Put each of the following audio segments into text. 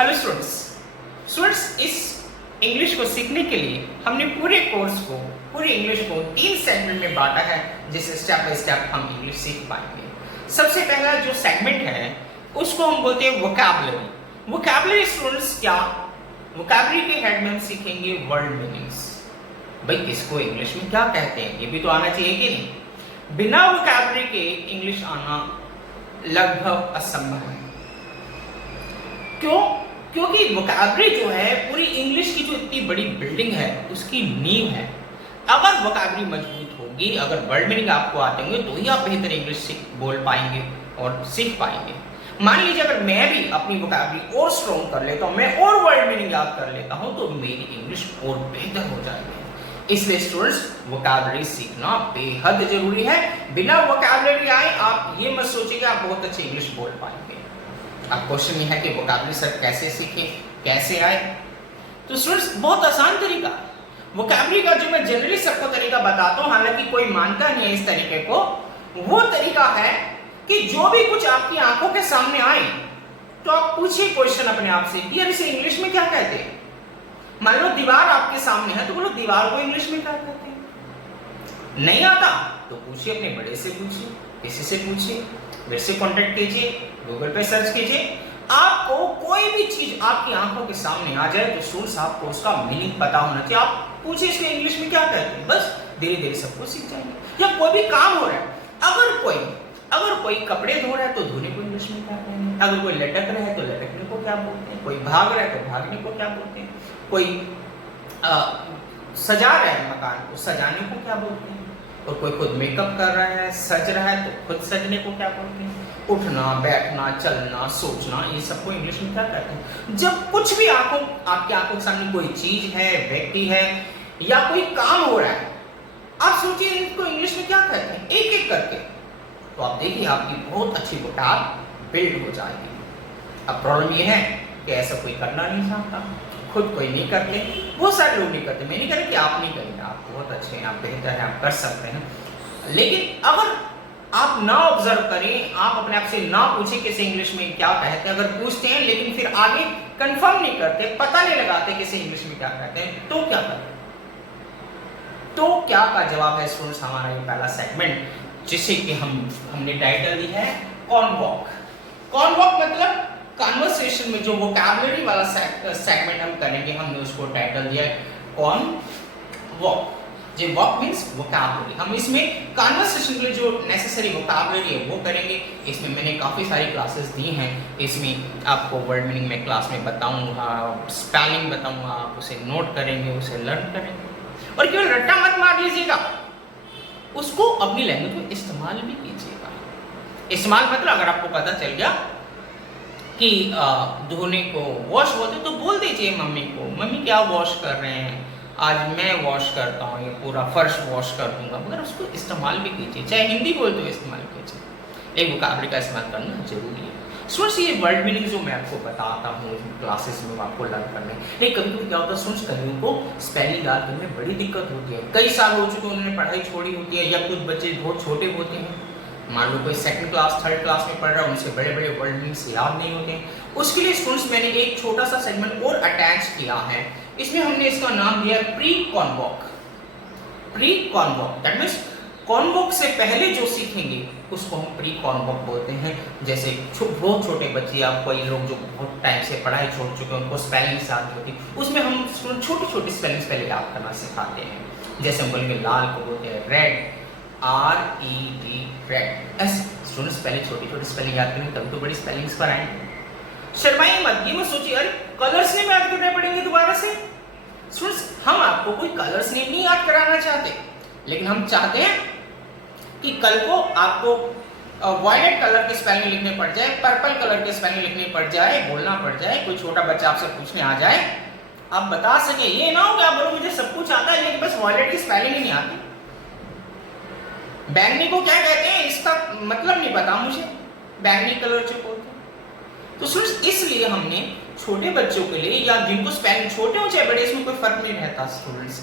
Hello students. इस English को सीखने के लिए हमने पूरे इंग्लिश को 3 सेगमेंट में बांटा है, जिससे स्टेप बाय स्टेप हम इंग्लिश सीख पाएंगे। सबसे पहला जो सेगमेंट है उसको हम बोलते हैं वोकैबुलरी। वोकैबुलरी स्टूडेंट्स क्या, वोकैबुलरी के हेड में हम सीखेंगे वर्ड मीनिंग्स। भाई किसको इंग्लिश में क्या कहते हैं ये भी तो आना चाहिए कि नहीं। बिना वोकैबुलरी के इंग्लिश आना लगभग असंभव है। क्यों? क्योंकि वोकैबुलरी जो है पूरी इंग्लिश की जो इतनी बड़ी बिल्डिंग है उसकी नींव है। अगर वोकैबुलरी मजबूत होगी, अगर वर्ड मीनिंग आपको आते होंगे तो ही आप बेहतर इंग्लिश बोल पाएंगे और सीख पाएंगे। मान लीजिए अगर मैं भी अपनी वोकैबुलरी और स्ट्रॉन्ग कर लेता हूँ, मैं और वर्ड मीनिंग याद कर लेता हूँ, तो मेरी इंग्लिश और बेहतर हो जाएगी। इसलिए स्टूडेंट्स वोकैबुलरी सीखना बेहद जरूरी है। बिना वोकैबुलरी आए आप ये मत सोचिए कि आप बहुत अच्छी इंग्लिश बोल पाएंगे। अब क्वेश्चन ये है कि वोकैबुलरी सर कैसे सीखें, कैसे आए? तो स्टूडेंट्स बहुत आसान तरीका वोकैबुलरी का जो मैं जनरली सबको तरीका बताता हूँ, हालांकि कोई मानता नहीं है इस तरीके को। वो तरीका है कि जो भी कुछ आपकी आंखों के सामने आए तो आप पूछिए क्वेश्चन अपने आप से, यार इसे इंग्लिश में क्या कहते हैं। मान लो दीवार आपके सामने है तो बोलो दीवार को इंग्लिश में क्या कहते हैं। नहीं आता तो पूछिए, अपने बड़े से पूछिए, किसी से पूछिए, मेरे से कांटेक्ट कीजिए, गूगल पे सर्च कीजिए। आपको कोई भी चीज आपकी आंखों के सामने आ जाए तो स्टूडेंट्स आपको उसका मीनिंग पता होना चाहिए। आप पूछिए इसको इंग्लिश में क्या कहते हैं, बस धीरे धीरे सब कुछ सीख जाएंगे। या कोई भी काम हो रहा है, अगर कोई कपड़े धो रहा है तो धोने को इंग्लिश में क्या कहेंगे, अगर कोई लटक रहा है तो लटकने को क्या बोलते हैं, कोई भाग रहा है तो भागने को क्या बोलते हैं, कोई सजा रहा है मकान को सजाने को क्या बोलते हैं, और कोई खुद मेकअप कर रहा है, सज रहा है तो खुद सजने को क्या बोलते हैं। उठना, बैठना, चलना, सोचना, ये सबको इंग्लिश में क्या कहते हैं। जब कुछ भी आपकी आंखों के सामने कोई चीज है, व्यक्ति है या कोई काम हो रहा है, आप सोचिए इनको इंग्लिश में क्या कहते हैं एक एक करके, तो आप देखिए आपकी बहुत अच्छी वोकैब बिल्ड हो जाएगी। अब प्रॉब्लम ये है कि ऐसा कोई करना नहीं चाहता, खुद कोई नहीं करते, बहुत सारे लोग नहीं करते। मैं नहीं कह रहा कि आप नहीं करेंगे, आप बहुत अच्छे हैं, आप बेहतर हैं, आप कर सकते हैं। लेकिन अगर आप ना ऑब्जर्व करें, आप अपने आप से ना पूछें किसे इंग्लिश में क्या कहते हैं, अगर पूछते हैं लेकिन फिर आगे कंफर्म नहीं करते, पता नहीं लगाते किसे इंग्लिश में क्या कहते हैं, तो क्या करें? तो क्या का जवाब है स्टूडेंट्स हमारा ये पहला सेगमेंट, जिसे कि हमने टाइटल दी है कॉन्वॉक। कॉन्वॉक मतलब कन्वर्सेशन में जो वोकैबुलरी वाला सेगमेंट हम करेंगे, हमने उसको टाइटल दिया है कॉन्वॉक। जो वॉक मींस वोकैबुलरी, हम इसमें कन्वर्सेशन के लिए जो नेसेसरी वोकैबुलरी है वो करेंगे। इसमें मैंने काफ़ी सारी क्लासेस दी हैं, इसमें आपको वर्ड मीनिंग में क्लास में बताऊंगा, स्पेलिंग बताऊंगा, आप उसे नोट करेंगे, उसे लर्न करेंगे। और केवल रट्टा मत मार लीजिएगा, उसको अपनी लैंग्वेज में इस्तेमाल भी कीजिएगा। इस्तेमाल मतलब अगर आपको पता चल गया कि धोने को वॉश बोलते तो बोल दीजिए मम्मी को, मम्मी क्या वॉश कर रहे हैं, आज मैं वॉश करता हूँ, ये पूरा फर्श वॉश कर दूंगा, मगर उसको इस्तेमाल भी कीजिए। चाहे हिंदी बोलते हो इस्तेमाल कीजिए। एक वोकैबुलरी का इस्तेमाल करना जरूरी है। स्टूडेंट्स ये वर्ड मीनिंग जो मैं आपको बताता हूँ क्लासेस में आपको लर्न करने, लेकिन कभी कभी क्या होता है स्टूडेंट्स, कईयों को स्पेलिंग याद करने में बड़ी दिक्कत होती है। कई साल हो चुके उन्होंने पढ़ाई छोड़ी होती है, या कुछ बच्चे बहुत छोटे होते हैं, मान लो कोई सेकंड क्लास थर्ड क्लास में पढ़ रहा है, उनसे बड़े बड़े वर्ड मीनिंग्स याद नहीं होते हैं। उसके लिए स्टूडेंट्स मैंने एक छोटा सा सेगमेंट और अटैच किया है, इसमें हमने इसका नाम दिया प्री कॉन्वॉक। प्री कॉन्वॉक दैट मींस कॉन्वॉक से पहले जो सीखेंगे उसको हम प्री कॉन्वॉक बोलते हैं। जैसे बहुत छोटे बच्चे या कोई लोग जो बहुत टाइम से पढ़ाई छोड़ चुके हैं, उनको स्पेलिंग्स याद होती, उसमें हम छोटी छोटी स्पेलिंग्स पहले याद करना सिखाते हैं। जैसे हम बोलेंगे लाल को बोलते हैं रेड, RED रेड। ऐसे स्टूडेंट्स पहले छोटी छोटी स्पेलिंग याद करेंगे तब तो बड़ी स्पेलिंग्स पर आएंगे। शर्माइए मत, ये मत सोचिए अरे कलर्स नेम याद करने पड़ेंगे दोबारा से। स्टूडेंट्स हम आपको कोई कलर्स नेम नहीं याद कराना चाहते, लेकिन हम चाहते हैं कि कल को आपको वायलेट कलर के स्पेलिंग लिखने पड़ जाए, पर्पल कलर के स्पेलिंग लिखनी पड़ जाए, बोलना पड़ जाए, कोई छोटा बच्चा आपसे पूछने आ जाए, आप बता सके। ये ना हो कि आप बोलो मुझे सब कुछ आता है लेकिन बस वायलेट की स्पेलिंग ही नहीं आती। बैंगनी को क्या कहते हैं इसका मतलब नहीं पता मुझे, बैंगनी कलर जो बोलते हैं। तो स्टूडेंट्स इसलिए हमने छोटे बच्चों के लिए या जिनको स्पेलिंग छोटे हो चाहे बड़े, इसमें कोई फर्क नहीं रहता स्टूडेंट्स।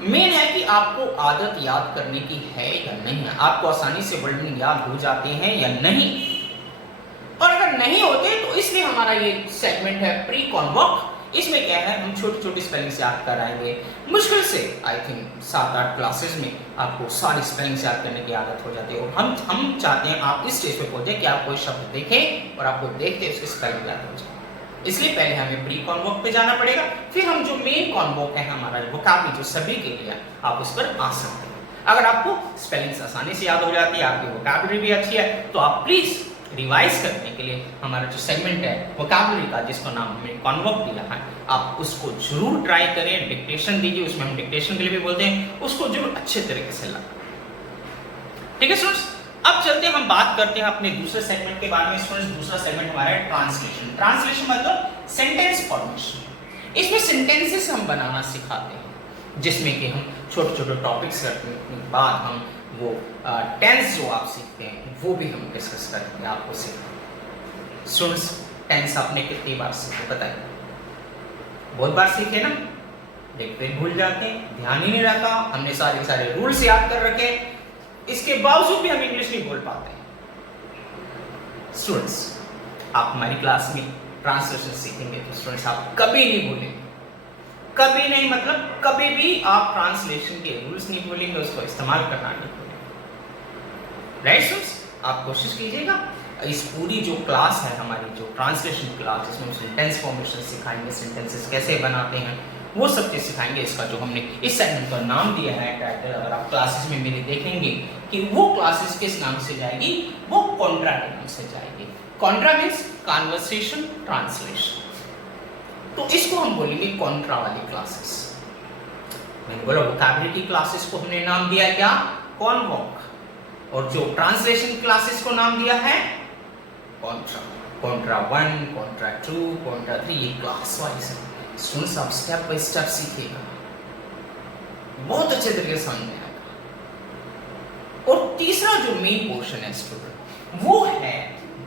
मेन है कि आपको आदत याद करने की है या नहीं है, आपको आसानी से वर्ड मीनिंग याद हो जाते हैं या नहीं। और अगर नहीं होते तो इसलिए हमारा ये सेगमेंट है प्री कॉन्वॉक। इसमें क्या है, हम छोटी छोटी स्पेलिंग्स याद कराएंगे। मुश्किल से आई थिंक 7-8 क्लासेस में आपको सारी स्पेलिंग्स याद करने की आदत हो जाती है, और हम चाहते हैं आप इस स्टेज पे पहुंचे कि आप कोई शब्द देखें और आपको देखते उसकी स्पेलिंग याद हो जाए। इसलिए पहले हमें प्री कॉन्वॉक पे जाना पड़ेगा, फिर हम जो मेन कॉन्वॉक है हमारा वोकैबुलरी जो सभी के लिए आप उस पर आ सकते हैं। अगर आपको स्पेलिंग्स आसानी से याद हो जाती है, आपकी वोकैबुलरी भी अच्छी है, तो आप प्लीज रिवाइज करने के लिए हमारा जो सेगमेंट है वोकैबुलरी का, जिसको नाम हमने कॉन्वॉक दिया है, आप उसको जरूर ट्राई करें। डिक्टेशन दीजिए, उसमें हम डिक्टेशन के लिए भी बोलते हैं, उसको जरूर अच्छे तरीके से लगाएं। ठीक है स्टूडेंट्स, अब चलते हैं, हम बात करते हैं अपने दूसरे सेगमेंट के बारे में। स्टूडेंट्स, दूसरा सेगमेंट हमारा है ट्रांसलेशन। ट्रांसलेशन मतलब सेंटेंस फॉर्मेशन। इसमें सेंटेंसेस हम बनाना सिखाते हैं, जिसमें कि हम छोटे छोटे टॉपिक्स करने के बाद हम वो टेंस जो आप सीखते हैं वो भी हम डिस्कस करेंगे, आपको सिखाएंगे। स्टूडेंट्स, टेंस आपने कितनी बार सीखे बताइए? बहुत बार सीखे ना, लेकिन फिर भूल जाते हैं, ध्यान ही नहीं रहता। हमने सारे रूल्स याद कर रखे, इसके बावजूद भी हम इंग्लिश नहीं बोल पाते। स्टूडेंट्स, आप हमारी क्लास में ट्रांसलेशन सीखेंगे तो स्टूडेंट्स आप कभी नहीं भूलेंगे, कभी नहीं, मतलब कभी भी आप ट्रांसलेशन के रूल्स नहीं भूलेंगे, उसको इस्तेमाल करना नहीं भूलेंगे। राइट स्टूडेंट्स, आप कोशिश कीजिएगा इस पूरी जो क्लास है हमारी, जो ट्रांसलेशन क्लास, जिसमें हम सेंटेंस फॉर्मेशन सिखाएंगे, सेंटेंसेस कैसे बनाते हैं, वो सब चीज सिखाएंगे। इसका जो हमने इस सेगमेंट का नाम दिया है टाइटल, अगर आप क्लासेस में मेरे देखेंगे कि वो क्लासेस किस नाम से जाएगी, वो कॉन्ट्रा के नाम से जाएगी। कॉन्ट्रा मीन्स कॉन्वर्सेशन ट्रांसलेशन, तो इसको हम बोलेंगे कॉन्ट्रा वाली क्लासेस। मैंने बोला वोकैबुलरी की क्लासेस को हमने नाम दिया क्या, कॉन्वॉक, और जो ट्रांसलेशन क्लासेस को नाम दिया है कॉन्ट्रा। कॉन्ट्रा 1, कॉन्ट्रा 2, कॉन्ट्रा 3, ये क्लास वाइज है। स्टूडेंट्स, आप स्टेप बाय स्टेप सीखिएगा, बहुत अच्छे तरीके से समझ में आएगा। और तीसरा जो मेन पोर्शन है स्टूडेंट, वो है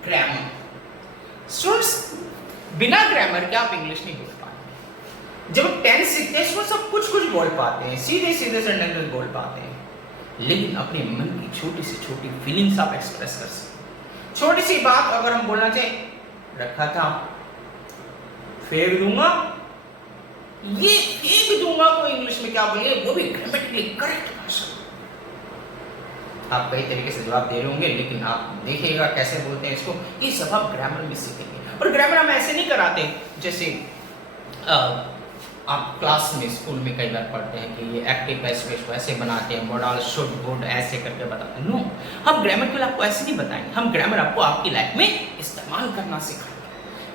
ग्रामर। स्टूडेंट्स, बिना ग्रामर के आप इंग्लिश नहीं बोल पाएंगे। जब आप टेंस सीखते हैं सब कुछ बोल पाते हैं, सीधे सेंटेंस बोल पाते हैं, लेकिन अपने मन की छोटी से छोटी फीलिंग्स आप एक्सप्रेस कर सकते हैं। छोटी सी बात अगर हम बोलना चाहें, रखा था, फेंक दूंगा, ये फेंक दूंगा को इंग्लिश में क्या बोलेंगे, वो भी ग्रामेटिकली करेक्ट भाषा। आप कई तरीके से जवाब दे रहे होंगे, लेकिन आप देखिएगा कैसे बोलते हैं इसको, ये सब आप ग्रामर में सीखेंगे। और ग्रामर हम ऐसे नहीं कराते जैसे आप क्लास में स्कूल में कई बार पढ़ते हैं कि ये एक्टिव पैसिव को ऐसे बनाते हैं, मॉडल शुड वुड ऐसे करके बताते हैं। नो, हम ग्रामर के लिए आपको ऐसे नहीं बताएंगे, हम ग्रामर आपको आपकी लाइफ में इस्तेमाल करना सिखाएंगे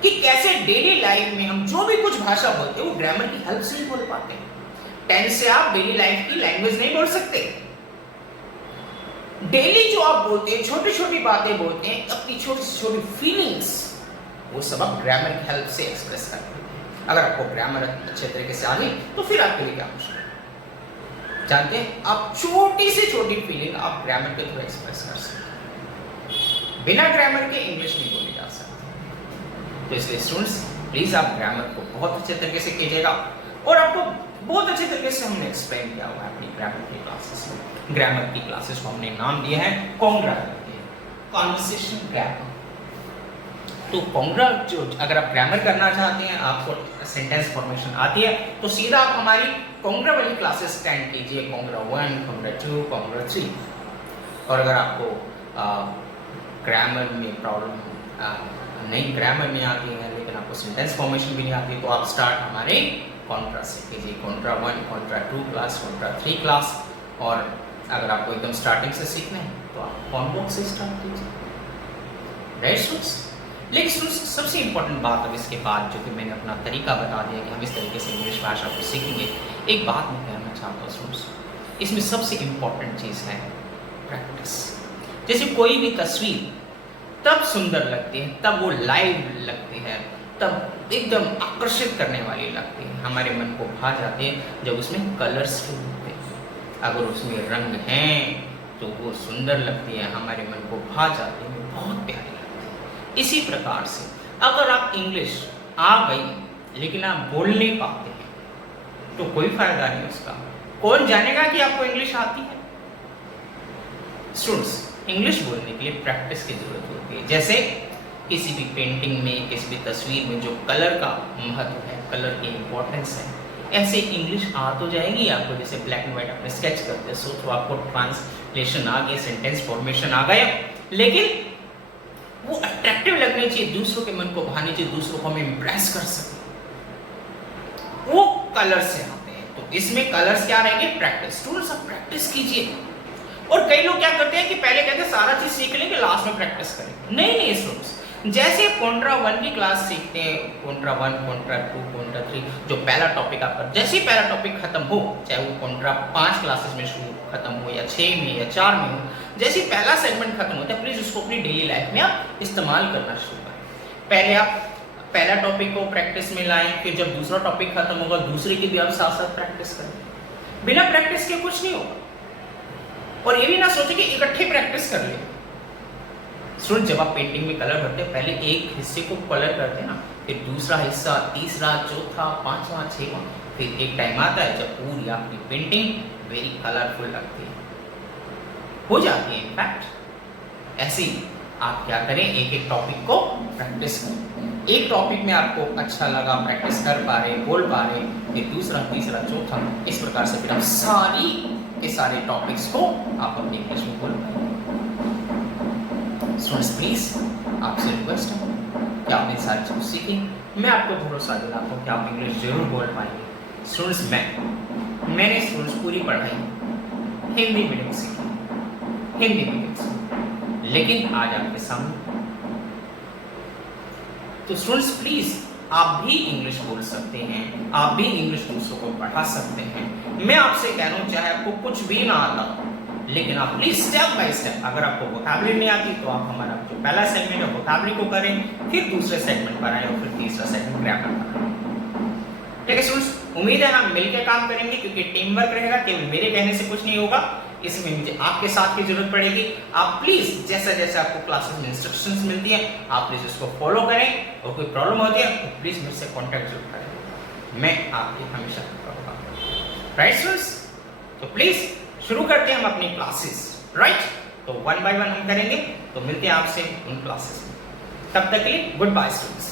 कि कैसे डेली लाइफ में हम जो भी कुछ भाषा बोलते हैं वो ग्रामर की हेल्प से ही बोल पाते हैं। टेंस से आप डेली लाइफ की लैंग्वेज नहीं बोल सकते। डेली जो आप बोलते हैं, छोटी छोटी बातें बोलते हैं, अपनी छोटी छोटी फीलिंग्स, वो सब आप ग्रामर की हेल्प से एक्सप्रेस करते हैं। अगर आपको ग्रामर अच्छे तरीके से आ गई तो फिर आपके लिए क्या मुश्किल है। जानते हैं, आप छोटी से छोटी फीलिंग आप ग्रामर के थ्रू एक्सप्रेस कर सकते हैं। बिना ग्रामर के इंग्लिश नहीं बोली जा सकती। तो इसलिए स्टूडेंट्स, प्लीज आप ग्रामर को बहुत अच्छे तरीके से कीजिएगा, और आपको बहुत अच्छे तरीके से हमने एक्सप्लेन किया हुआ है अपनी ग्रामर की क्लासेस में। ग्रामर की क्लासेस को हमने नाम दिया है कॉन्ग्रा, कॉन्वर्सेशन ग्रामर। तो कॉन्ग्रा जो, अगर आप ग्रामर करना चाहते हैं, आपको सेंटेंस फॉर्मेशन आती है, तो सीधा आप हमारी कॉन्ग्रा वाली क्लासेस अटेंड कीजिए, कॉन्ग्रा 1, कॉन्ग्रा 2, कॉन्ग्रा 3। और अगर आपको ग्रामर में प्रॉब्लम नहीं, ग्रामर नहीं आती है लेकिन आपको सेंटेंस फॉर्मेशन भी नहीं आती, तो आप स्टार्ट हमारे कॉन्ट्रा से कीजिए, Contra 1, Contra 2 class, Contra 3 class. और अगर आपको एकदम स्टार्टिंग से सीखना है तो आप कॉन्वॉक से स्टार्ट कीजिए। राइट स्टूडेंट्स, लेकिन सबसे इंपॉर्टेंट बात अब इसके बाद, जो कि मैंने अपना तरीका बता दिया कि हम इस तरीके से इंग्लिश भाषा को सीखेंगे, एक बात मैं कहना चाहता हूँ स्टूडेंट्स, इसमें सबसे इंपॉर्टेंट चीज़ है प्रैक्टिस। जैसे कोई भी तस्वीर तब सुंदर लगती है, तब वो लाइव लगती है, तब एकदम आकर्षित करने वाली लगती है, हमारे मन को भा जाती है जब उसमें कलर्स होते हैं। अगर उसमें रंग हैं तो वो सुंदर लगती है, हमारे मन को भा जाती है, बहुत प्यारी। इसी प्रकार से अगर आप इंग्लिश आ गई लेकिन आप बोल नहीं पाते हैं तो कोई फायदा नहीं उसका। कौन जानेगा कि आपको इंग्लिश आती है? स्टूडेंट्स, इंग्लिश बोलने के लिए प्रैक्टिस की जरूरत होती है। जैसे किसी भी पेंटिंग में, किसी भी तस्वीर में जो कलर का महत्व है, कलर की इम्पोर्टेंस है, ऐसे इंग्लिश आ तो जाएगी आपको। जैसे ब्लैक एंड व्हाइट आपने स्केच करते सो तो आपको ट्रांसलेशन आ गया, सेंटेंस फॉर्मेशन आ गया, लेकिन वो अट्रैक्टिव लगनी चाहिए, दूसरों के मन को भानी चाहिए, दूसरों को हम इम्प्रेस कर सके, वो कलर से आते हैं। तो इसमें कलर्स क्या रहेंगे? प्रैक्टिस। स्टूडेंट्स आप प्रैक्टिस कीजिए। और कई लोग क्या करते हैं कि पहले कहते हैं सारा चीज सीख लेंगे, लास्ट में प्रैक्टिस करेंगे। नहीं स्टूडेंट्स, जैसे कॉन्ट्रा 1 की क्लास सीखते हैं, कॉन्ट्रा 1, कॉन्ट्रा 2, कॉन्ट्रा 3, जो पहला टॉपिक आपका, जैसे ही पहला टॉपिक खत्म हो, चाहे वो कॉन्ट्रा 5 क्लासेस में शुरू खत्म हो या 6 में या 4 में हो, जैसे ही पहला सेगमेंट खत्म होता है, प्लीज उसको अपनी डेली लाइफ में आप इस्तेमाल करना शुरू करें। पहले आप पहला टॉपिक को प्रैक्टिस में लाएं, फिर जब दूसरा टॉपिक खत्म होगा, दूसरे की भी आप साथ साथ प्रैक्टिस करें। बिना प्रैक्टिस के कुछ नहीं होगा। और ये भी ना सोचे कि इकट्ठे प्रैक्टिस कर ले। स्टूडेंट, जब आप पेंटिंग में कलर भरते हैं, पहले एक हिस्से को कलर करते हैं ना, फिर दूसरा हिस्सा, तीसरा, चौथा, 5वां, 6वां, फिर एक टाइम आता है जब पूरी आपकी पेंटिंग वेरी कलरफुल लगती है, हो जाती है। इनफैक्ट ऐसे ही आप क्या करें, एक एक टॉपिक को प्रैक्टिस करें। एक टॉपिक में आपको अच्छा लगा, प्रैक्टिस कर पा रहे, बोल पा रहे, फिर दूसरा, तीसरा, चौथा, इस प्रकार से फिर आप सारी के सारे टॉपिक्स को आप अपनी इंग्लिश में बोल पाएंगे। स्टूडेंट्स प्लीज आपसे रिक्वेस्ट है कि आप इन सारी चीज़ सीखें। मैं आपको भरोसा दिलाता हूँ कि आप इंग्लिश जरूर बोल पाएंगे। स्टूडेंट्स, मैंने स्टूडेंट्स पूरी पढ़ाई हिंदी मीडियम सीखी, हिंदी मीडियम से, लेकिन आज आपके सामने, तो स्टूडेंट्स प्लीज आप भी इंग्लिश बोल सकते हैं, आप भी इंग्लिश दूसरों को पढ़ा सकते हैं। मैं आपसे कह रहा हूं, चाहे आपको कुछ भी ना आता, लेकिन आप प्लीज स्टेप बाय स्टेप, अगर आपको वोकैबुलरी नहीं आती तो आप हमारा जो पहला सेगमेंट है वोकैबुलरी को करें, फिर दूसरे सेगमेंट पर आए और फिर तीसरा सेगमेंट ग्रामर पर आए। ठीक है स्टूडेंट्स, उम्मीद है हम मिलकर काम करेंगे, क्योंकि टीम वर्क रहेगा, केवल मेरे कहने से कुछ नहीं होगा, इसमें मुझे आपके साथ की जरूरत पड़ेगी। आप प्लीज जैसा जैसा आपको क्लासेस में इंस्ट्रक्शंस मिलती हैं, आप प्लीज उसको फॉलो करें, और कोई प्रॉब्लम होती है तो प्लीज मुझसे कांटेक्ट जरूर करें, मैं आपकी हमेशा करूंगा। राइट स्टूडेंट्स, तो प्लीज शुरू करते हैं हम अपनी क्लासेस। राइट, तो 1 बाय 1 हम करेंगे, तो मिलते हैं आपसे उन क्लासेस में। तब तक के लिए गुड बाय स्टूडेंट्स।